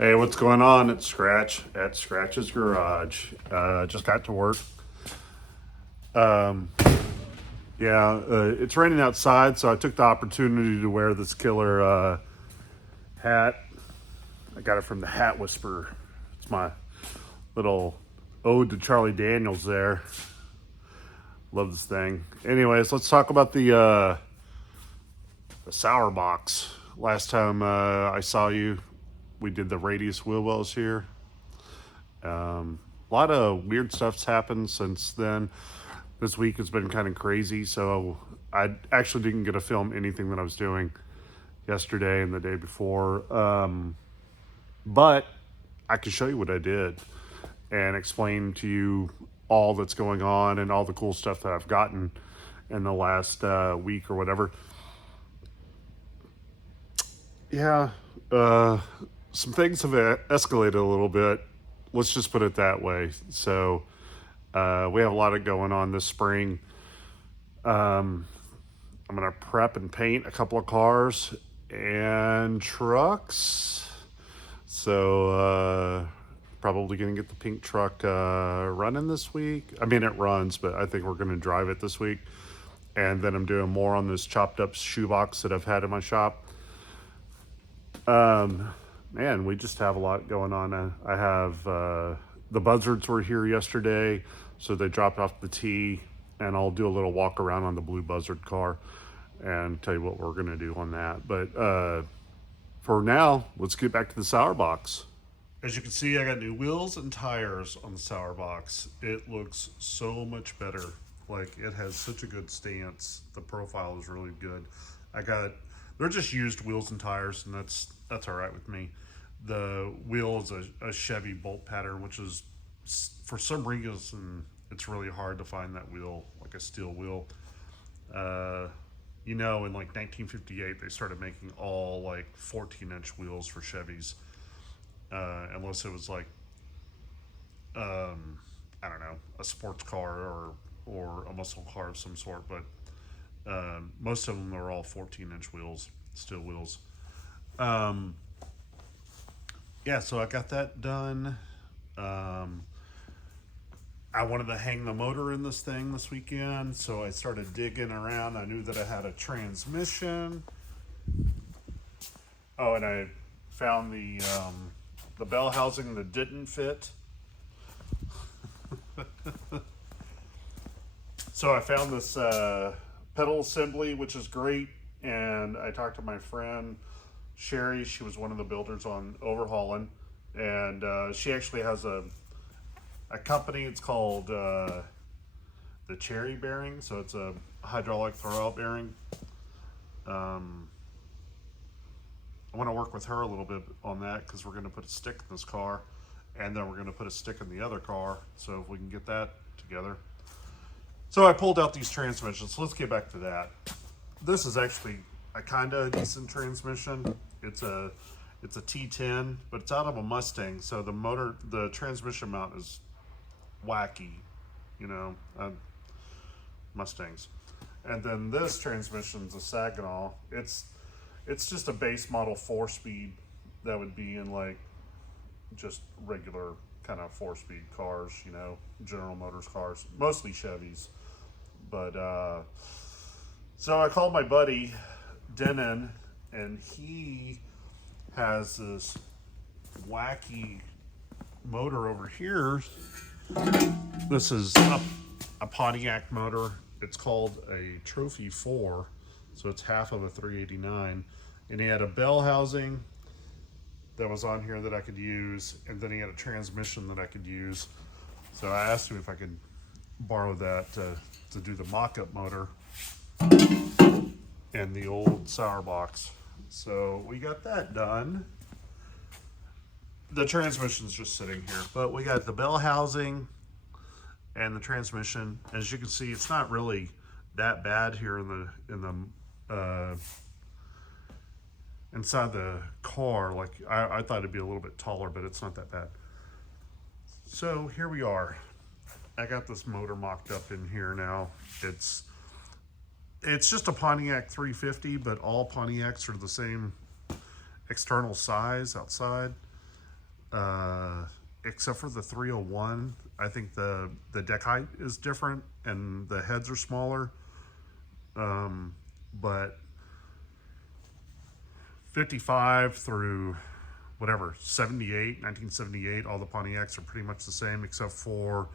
Hey, what's going on? It's Skratch at Skratch's Garage. Just got to work. Um, it's raining outside, so I took the opportunity to wear this killer hat. I got it from the Hat Whisperer. It's my little ode to Charlie Daniels there. Love this thing. Anyways, let's talk about the Sour Box. Last time I saw you, we did the radius wheel wells here. A lot of weird stuff's happened since then. This week has been kind of crazy, so I actually didn't get to film anything that I was doing yesterday and the day before. But I can show you what I did and explain to you all that's going on and all the cool stuff that I've gotten in the last week or whatever. Yeah, some things have escalated a little bit. Let's just put it that way. So we have a lot of going on this spring. I'm going to prep and paint a couple of cars and trucks. So probably going to get the pink truck running this week. I mean, it runs, but I think we're going to drive it this week. And then I'm doing more on this chopped up shoebox that I've had in my shop. Man, we just have a lot going on. I have the Buzzards were here yesterday, so they dropped off the T, and I'll do a little walk around on the Blue Buzzard car and tell you what we're going to do on that. But for now, let's get back to the Sour Box. As you can see, I got new wheels and tires on the Sour Box. It looks so much better. Like, it has such a good stance. The profile is really good. They're just used wheels and tires, and that's all right with me. The wheel is a Chevy bolt pattern, which is, for some reason, it's really hard to find that wheel, like a steel wheel. In like 1958, they started making all like 14-inch wheels for Chevys, unless it was like, I don't know, a sports car or a muscle car of some sort, but most of them are all 14-inch wheels, steel wheels. So I got that done. I wanted to hang the motor in this thing this weekend, so I started digging around. I knew that I had a transmission. Oh, and I found the bell housing that didn't fit. So I found this pedal assembly, which is great, and I talked to my friend Sherry. She was one of the builders on overhauling, and she actually has a company. It's called the Cherry Bearing, so it's a hydraulic throwout bearing. I want to work with her a little bit on that because we're going to put a stick in this car, and then we're going to put a stick in the other car, so if we can get that together. So I pulled out these transmissions. So let's get back to that. This is actually a kind of decent transmission. It's a T10, but it's out of a Mustang. So the transmission mount is wacky, Mustangs. And then this transmission's a Saginaw. It's just a base model 4-speed that would be in like just regular kind of 4-speed cars, General Motors cars, mostly Chevys. But so I called my buddy Denon, and he has this wacky motor over here. This is a Pontiac motor. It's called a Trophy 4, so it's half of a 389. And he had a bell housing that was on here that I could use, and then he had a transmission that I could use. So I asked him if I could borrow that to do the mock-up motor and the old Sour Box. So we got that done. The transmission's just sitting here, but we got the bell housing and the transmission. As you can see, it's not really that bad here in the inside the car. Like I thought it'd be a little bit taller, but it's not that bad. So here we are. I got this motor mocked up in here now. It's just a Pontiac 350, but all Pontiacs are the same external size outside. except for the 301. I think the deck height is different and the heads are smaller. But 55 through whatever, 1978, all the Pontiacs are pretty much the same, except for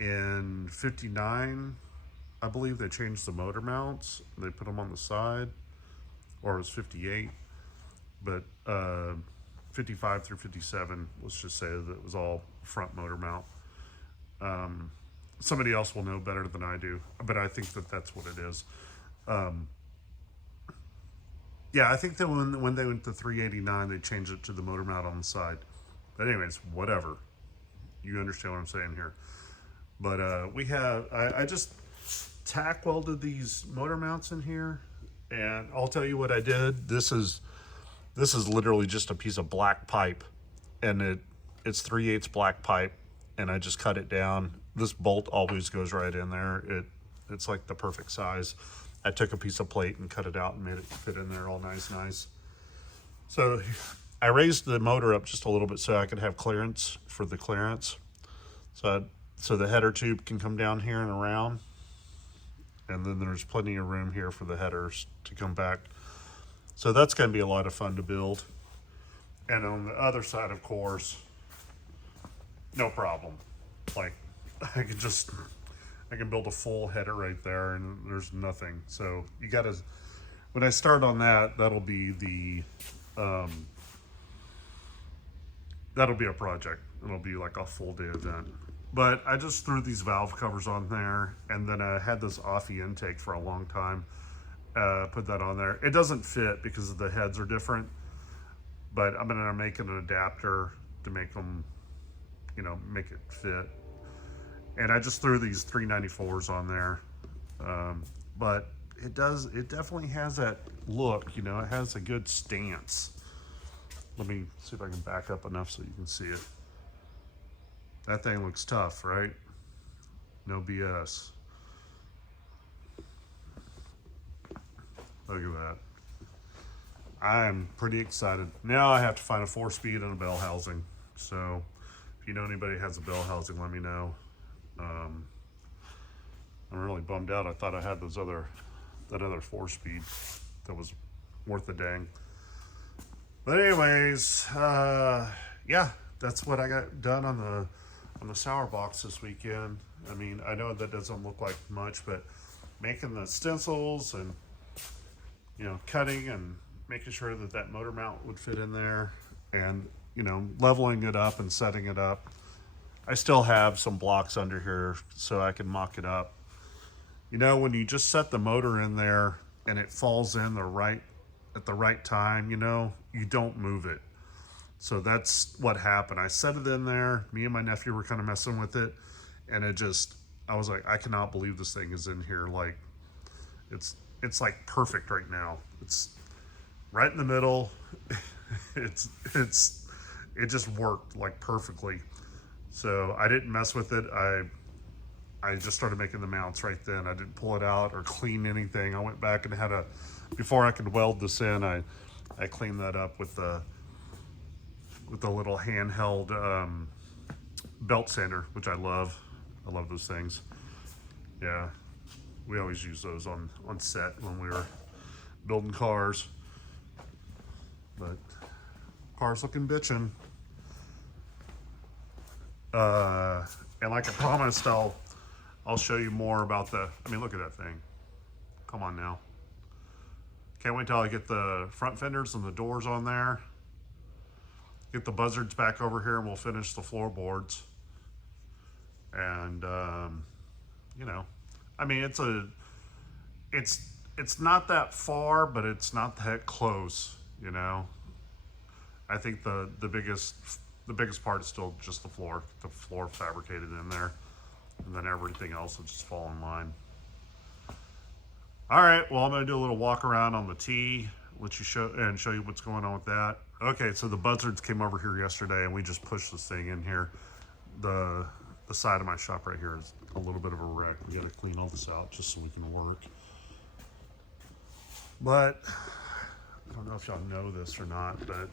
in 59, I believe they changed the motor mounts. They put them on the side, or it was 58. But 55 through 57, let's just say that it was all front motor mount. Somebody else will know better than I do, but I think that that's what it is. Yeah, I think that when they went to 389, they changed it to the motor mount on the side. But anyways, whatever. You understand what I'm saying here. But I just tack welded these motor mounts in here, and I'll tell you what I did. This is literally just a piece of black pipe, and it's 3/8 black pipe, and I just cut it down. This bolt always goes right in there. It's like the perfect size. I took a piece of plate and cut it out and made it fit in there all nice. So I raised the motor up just a little bit so I could have clearance for the clearance. So the header tube can come down here and around. And then there's plenty of room here for the headers to come back. So that's going to be a lot of fun to build. And on the other side, of course, no problem. Like, I can build a full header right there and there's nothing. So you gotta, when I start on that, that'll be a project. It'll be like a full day event. But I just threw these valve covers on there, and then I had this Offie intake for a long time. Put that on there. It doesn't fit because the heads are different, but I'm gonna make an adapter to make them, make it fit. And I just threw these 394s on there. But it definitely has that look, it has a good stance. Let me see if I can back up enough so you can see it. That thing looks tough, right? No BS. Look at that. I'm pretty excited. Now I have to find a 4-speed and a bell housing. So if you know anybody has a bell housing, let me know. I'm really bummed out. I thought I had that other 4-speed that was worth a dang. But anyways, yeah, that's what I got done on the sour box this weekend. I mean, I know that doesn't look like much, but making the stencils and cutting and making sure that motor mount would fit in there, and leveling it up and setting it up. I still have some blocks under here so I can mock it up. When you just set the motor in there and it falls in at the right time, you don't move it. So that's what happened. I set it in there. Me and my nephew were kind of messing with it, and I was like, I cannot believe this thing is in here. Like, it's like perfect right now. It's right in the middle. It just worked like perfectly. So I didn't mess with it. I just started making the mounts right then. I didn't pull it out or clean anything. I went back and before I could weld this in, I cleaned that up with the little handheld belt sander, which I love. I love those things. Yeah, we always use those on set when we were building cars. But car's looking bitchin'. And like I promised, I'll show you more about look at that thing. Come on now. Can't wait till I get the front fenders and the doors on there. Get the buzzards back over here and we'll finish the floorboards. And, it's not that far, but it's not that close, I think the biggest part is still just the floor fabricated in there, and then everything else will just fall in line. All right, well, I'm gonna do a little walk around on the T, show you what's going on with that. Okay, so the buzzards came over here yesterday and we just pushed this thing in here. The side of my shop right here is a little bit of a wreck. We gotta clean all this out just so we can work. But I don't know if y'all know this or not, but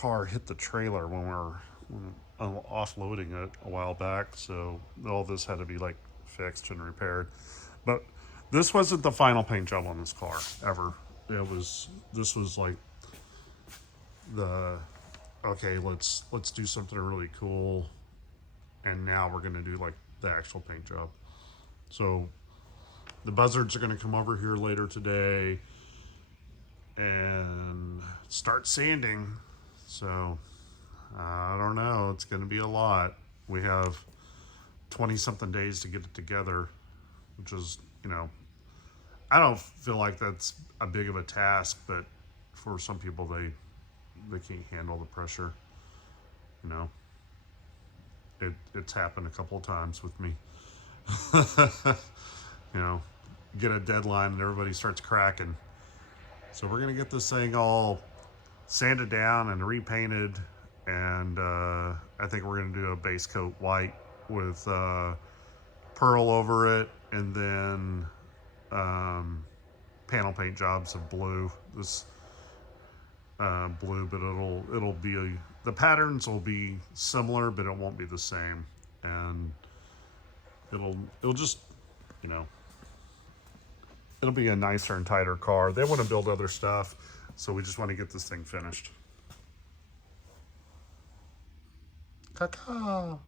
car hit the trailer when we were offloading it a while back, so all this had to be like fixed and repaired. But this wasn't the final paint job on this car ever. This was like the, okay, let's do something really cool, and now we're gonna do like the actual paint job. So the buzzards are gonna come over here later today and start sanding. So I don't know, it's gonna be a lot. We have 20 something days to get it together, which is, you know, I don't feel like that's a big of a task, but for some people, they can't handle the pressure. You know, it's happened a couple of times with me. You know, get a deadline and everybody starts cracking. So we're gonna get this thing all sanded down and repainted, and I think we're gonna do a base coat white with pearl over it, and then panel paint jobs of blue. This blue, but it'll be the patterns will be similar, but it won't be the same, and it'll just, you know, it'll be a nicer and tighter car. They want to build other stuff, so we just want to get this thing finished. Caca.